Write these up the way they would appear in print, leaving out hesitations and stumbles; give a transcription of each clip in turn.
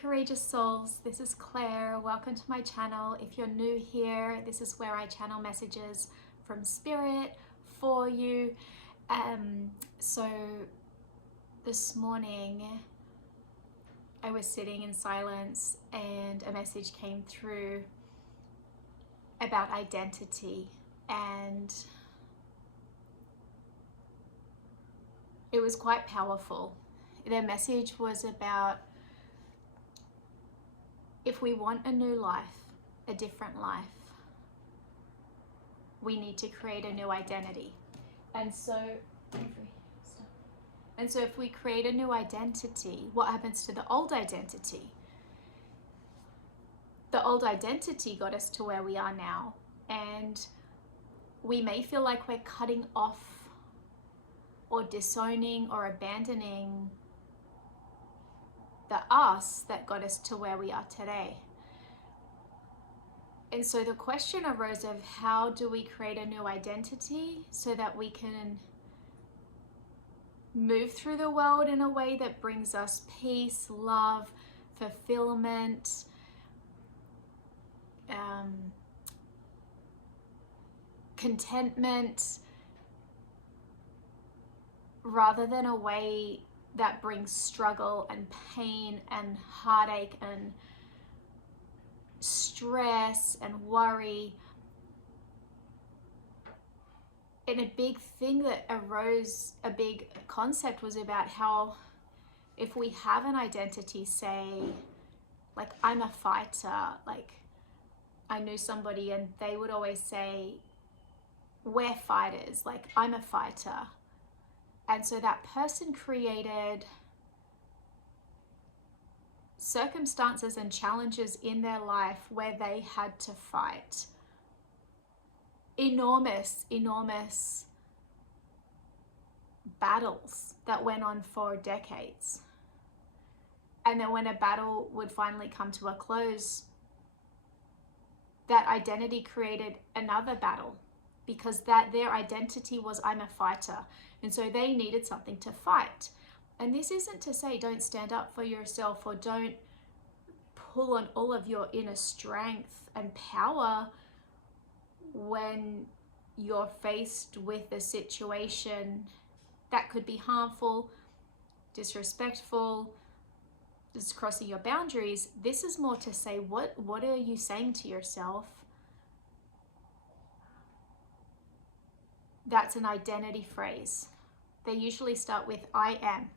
courageous souls, this is Claire. Welcome to my channel. If you're new here, this is where I channel messages from spirit for you. So this morning I was sitting in silence and a message came through about identity, and it was quite powerful. The message was about if we want a new life, a different life, we need to create a new identity. And so if we create a new identity, what happens to the old identity? The old identity got us to where we are now, and we may feel like we're cutting off or disowning or abandoning the us that got us to where we are today. And so the question arose of how do we create a new identity so that we can move through the world in a way that brings us peace, love, fulfillment, contentment, rather than a way that brings struggle and pain and heartache and stress and worry. And a big thing that arose, a big concept was about how if we have an identity, say, like I'm a fighter, like I knew somebody and they would always say, we're fighters, like I'm a fighter. And so that person created circumstances and challenges in their life where they had to fight enormous battles that went on for decades. And then when a battle would finally come to a close, that identity created another battle, because that their identity was I'm a fighter, and so they needed something to fight. And this isn't to say don't stand up for yourself or don't pull on all of your inner strength and power when you're faced with a situation that could be harmful, disrespectful, just crossing your boundaries. This is more to say what are you saying to yourself? That's an identity phrase. They usually start with I am.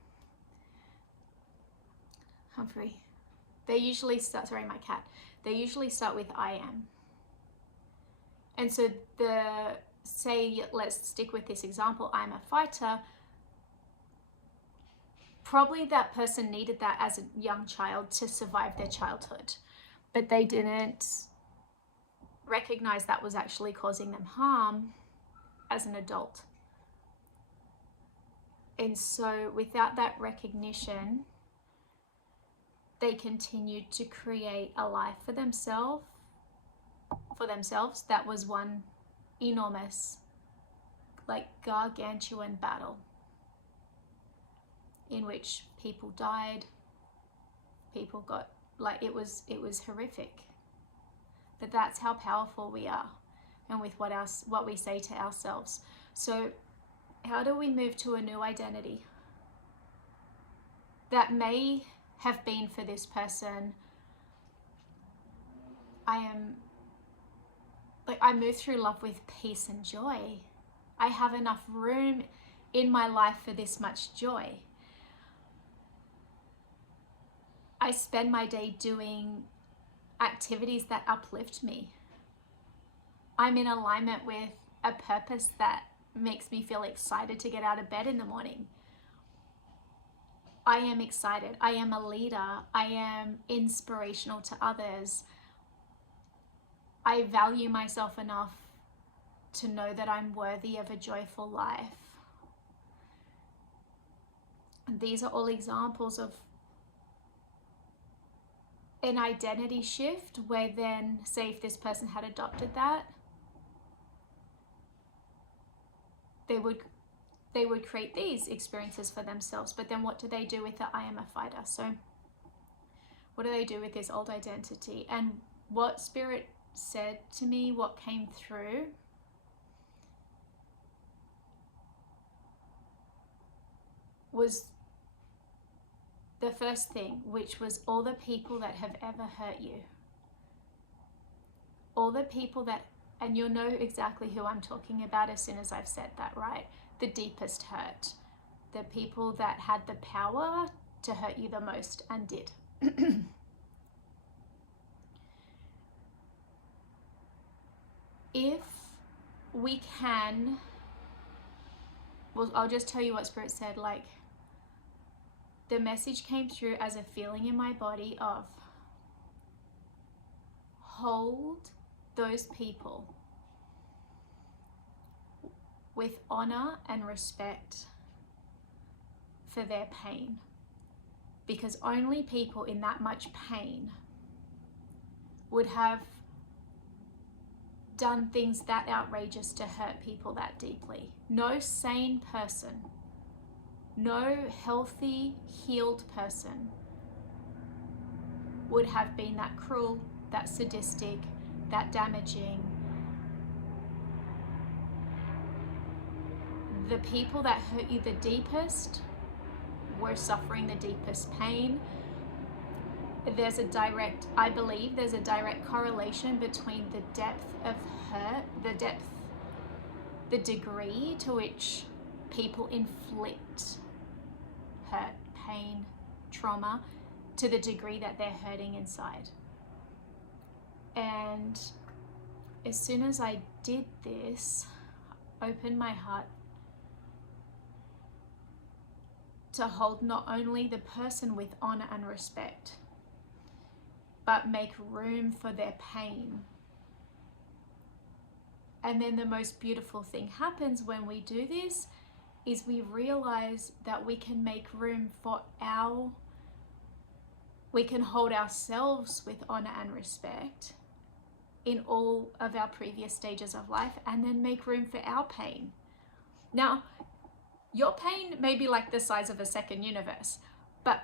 Humphrey. They usually start, sorry, my cat. They usually start with I am. And so let's stick with this example, I'm a fighter. Probably that person needed that as a young child to survive their childhood, but they didn't recognize that was actually causing them harm as an adult. And so without that recognition, they continued to create a life for themselves that was one enormous, like gargantuan battle in which people died, people got, like it was horrific. But that's how powerful we are, and with what we say to ourselves. So how do we move to a new identity that may have been for this person, I move through love with peace and joy. I have enough room in my life for this much joy. I spend my day doing activities that uplift me. I'm in alignment with a purpose that makes me feel excited to get out of bed in the morning. I am excited. I am a leader. I am inspirational to others. I value myself enough to know that I'm worthy of a joyful life. And these are all examples of an identity shift where then, say if this person had adopted that, they would create these experiences for themselves. But then what do they do with the I am a fighter? So What do they do with this old identity? And what Spirit said to me, what came through, was the first thing, which was all the people that have ever hurt you. All the people that, and you'll know exactly who I'm talking about as soon as I've said that, right? The deepest hurt. The people that had the power to hurt you the most and did. If we can, well, I'll just tell you what Spirit said, like, the message came through as a feeling in my body of hold those people with honor and respect for their pain, because only people in that much pain would have done things that outrageous to hurt people that deeply. No sane person, no healthy, healed person would have been that cruel, that sadistic, that damaging. The people that hurt you the deepest were suffering the deepest pain. There's a direct, I believe there's a direct correlation between the depth of hurt, the degree to which people inflict hurt, pain, trauma, to the degree that they're hurting inside. And as soon as I did this, opened my heart to hold not only the person with honor and respect, but make room for their pain. And then the most beautiful thing happens when we do this is we realize that we can make room for we can hold ourselves with honor and respect in all of our previous stages of life, and then make room for our pain. Now, your pain may be like the size of a second universe, but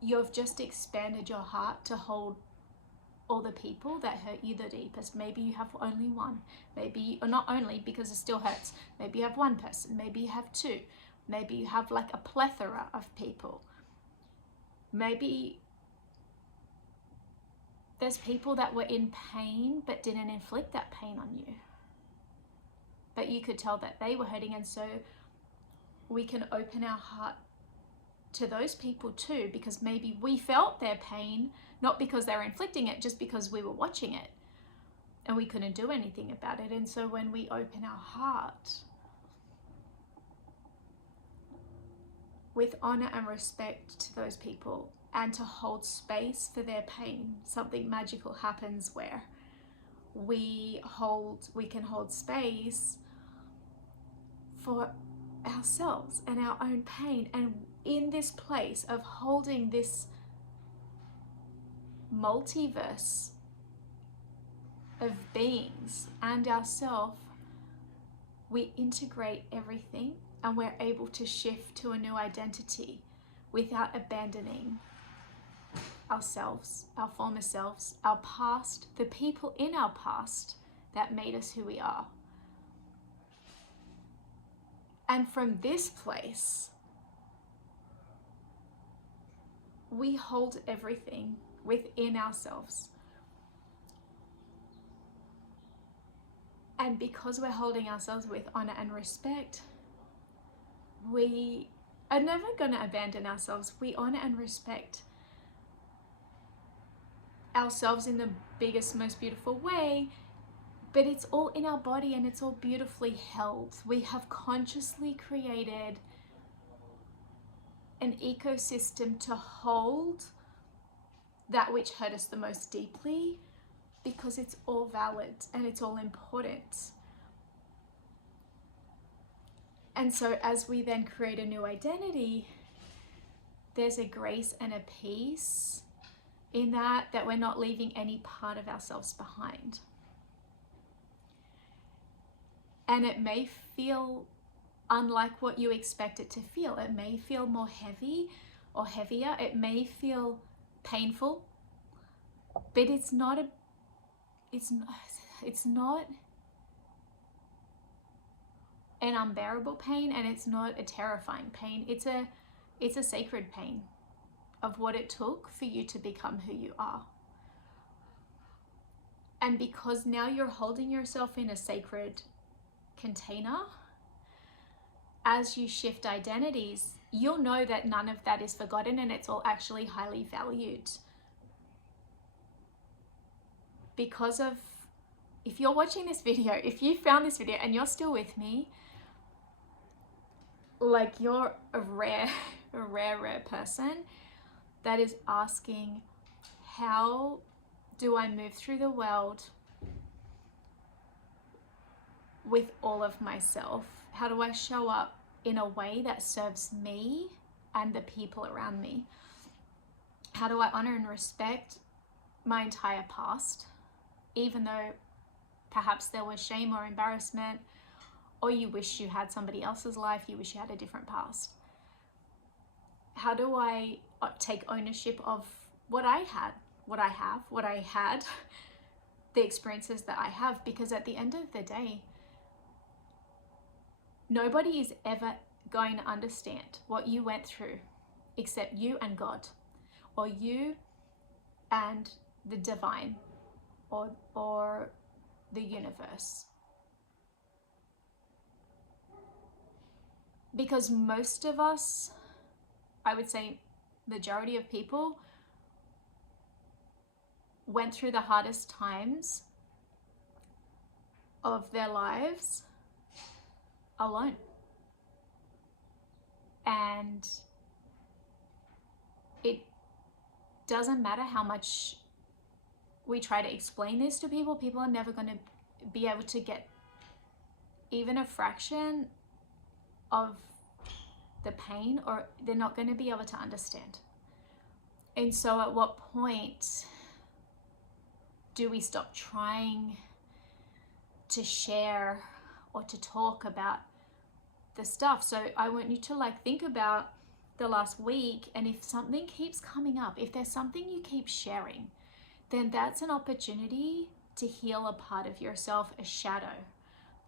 you've just expanded your heart to hold all the people that hurt you the deepest. Maybe you have only one, maybe, or not only, because it still hurts. Maybe you have one person, maybe you have two, maybe you have like a plethora of people. Maybe there's people that were in pain but didn't inflict that pain on you, but you could tell that they were hurting. And so we can open our heart to those people too, because maybe we felt their pain, not because they were inflicting it, just because we were watching it and we couldn't do anything about it. And so when we open our heart with honor and respect to those people and to hold space for their pain, something magical happens where we can hold space for ourselves and our own pain. And in this place of holding this multiverse of beings and ourselves, we integrate everything and we're able to shift to a new identity without abandoning ourselves, our former selves, our past, the people in our past that made us who we are. And from this place, we hold everything within ourselves. And because we're holding ourselves with honor and respect, we are never going to abandon ourselves. We honor and respect ourselves in the biggest, most beautiful way, but it's all in our body and it's all beautifully held. We have consciously created an ecosystem to hold that which hurt us the most deeply, because it's all valid and it's all important. And so as we then create a new identity, there's a grace and a peace in that we're not leaving any part of ourselves behind. And it may feel unlike what you expect it to feel. It may feel more heavy or heavier. It may feel painful. but it's not it's not an unbearable pain, and it's not a terrifying pain. It's a sacred pain of what it took for you to become who you are. And because now you're holding yourself in a sacred container, as you shift identities, you'll know that none of that is forgotten, and it's all actually highly valued. Because of, if you're watching this video, if you found this video and you're still with me, like, you're a rare person that is asking, how do I move through the world with all of myself? How do I show up in a way that serves me and the people around me? How do I honor and respect my entire past, even though perhaps there was shame or embarrassment, or you wish you had somebody else's life, you wish you had a different past? How do I take ownership of what I had, the experiences that I have? Because at the end of the day, nobody is ever going to understand what you went through except you and God, or you and the divine, or the universe. Because most of us, I would say majority of people, went through the hardest times of their lives alone. And it doesn't matter how much we try to explain this to people, people are never going to be able to get even a fraction of the pain, or they're not going to be able to understand. And so at what point do we stop trying to share or to talk about the stuff? So I want you to think about the last week, and if something keeps coming up, if there's something you keep sharing, then that's an opportunity to heal a part of yourself, a shadow.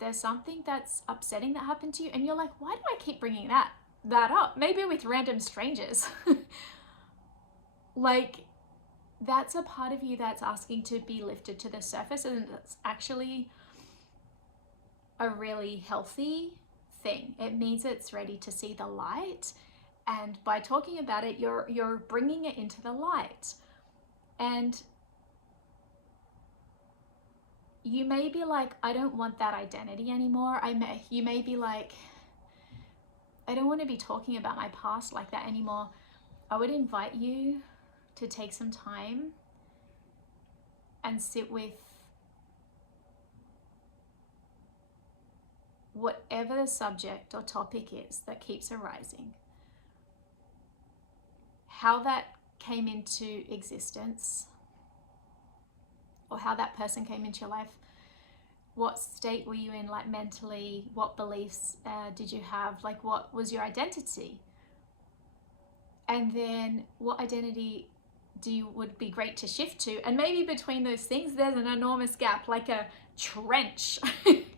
There's something that's upsetting that happened to you, and you're like, why do I keep bringing that up? Maybe with random strangers. That's a part of you that's asking to be lifted to the surface, and it's actually a really healthy thing. It means it's ready to see the light, and by talking about it, you're bringing it into the light. And you may be like, I don't want that identity anymore. You may be like, I don't want to be talking about my past like that anymore. I would invite you to take some time and sit with whatever the subject or topic is that keeps arising. How that came into existence, or how that person came into your life. What state were you in, mentally? What beliefs did you have? What was your identity? And then what identity would be great to shift to? And maybe between those things, there's an enormous gap, like a trench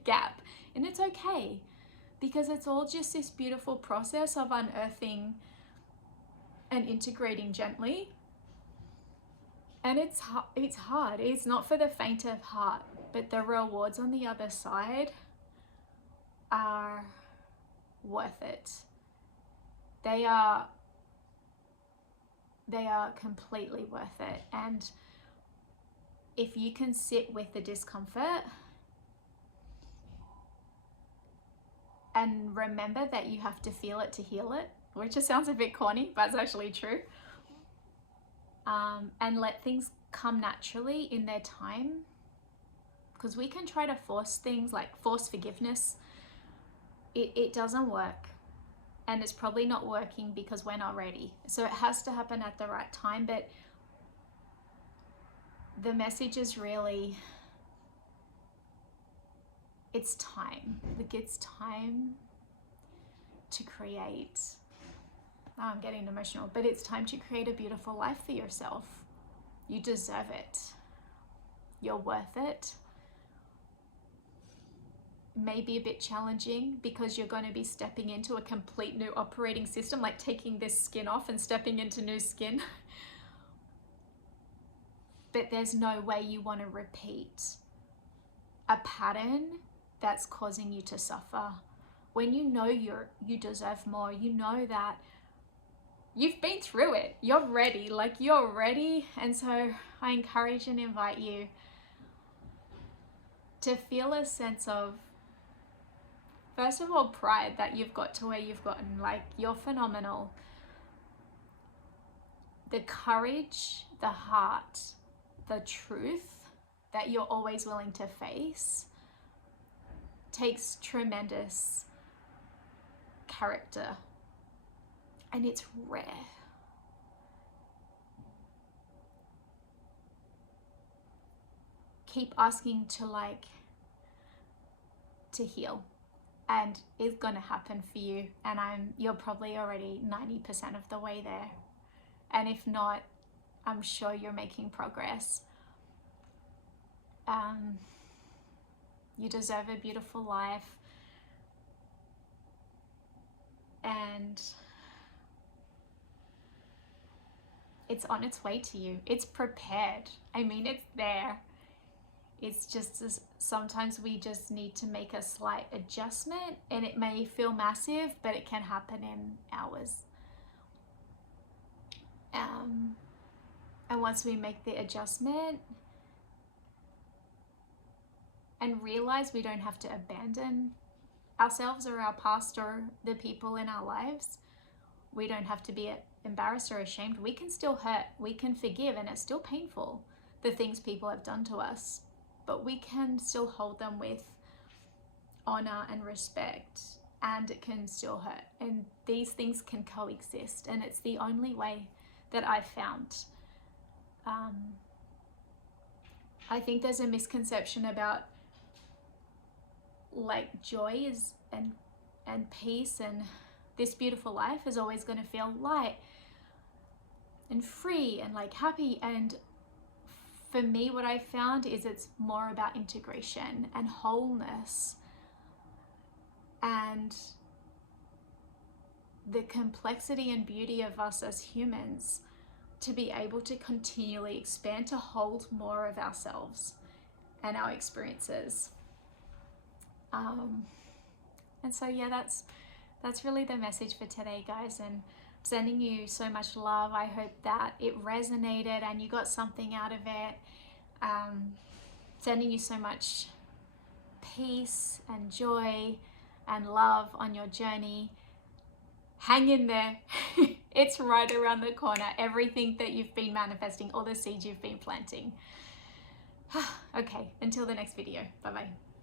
gap. And it's okay, because it's all just this beautiful process of unearthing and integrating gently. And it's hard. It's not for the faint of heart, but the rewards on the other side are worth it. They are completely worth it. And if you can sit with the discomfort and remember that you have to feel it to heal it, which just sounds a bit corny, but it's actually true. And let things come naturally in their time, because we can try to force things, force forgiveness. It doesn't work, and it's probably not working because we're not ready. So it has to happen at the right time. But the message is really, it's time. It's time to create. Oh, I'm getting emotional, but it's time to create a beautiful life for yourself. You deserve it. You're worth it. Maybe a bit challenging because you're going to be stepping into a complete new operating system, like taking this skin off and stepping into new skin. But there's no way you want to repeat a pattern that's causing you to suffer. When you know you deserve more, you know that you've been through it, you're ready, like you're ready. And so I encourage and invite you to feel a sense of, first of all, pride that you've got to where you've gotten, like you're phenomenal. The courage, the heart, the truth that you're always willing to face takes tremendous character, and it's rare. Keep asking to heal, and it's gonna happen for you, and you're probably already 90% of the way there, and if not, I'm sure you're making progress. You deserve a beautiful life, and it's on its way to you. It's prepared. I mean, it's there. It's just sometimes we just need to make a slight adjustment, and it may feel massive, but it can happen in hours. And once we make the adjustment and realize we don't have to abandon ourselves or our past or the people in our lives, we don't have to be embarrassed or ashamed. We can still hurt, we can forgive, and it's still painful, the things people have done to us, but we can still hold them with honor and respect, and it can still hurt, and these things can coexist, and it's the only way that I've found. I think there's a misconception about like joy and peace and this beautiful life is always going to feel light and free and like happy, and for me what I found is it's more about integration and wholeness and the complexity and beauty of us as humans, to be able to continually expand, to hold more of ourselves and our experiences. And so yeah, that's really the message for today, guys, and sending you so much love. I hope that it resonated and you got something out of it. Sending you so much peace and joy and love on your journey. Hang in there. It's right around the corner. Everything that you've been manifesting, all the seeds you've been planting. Okay, until the next video. Bye-bye.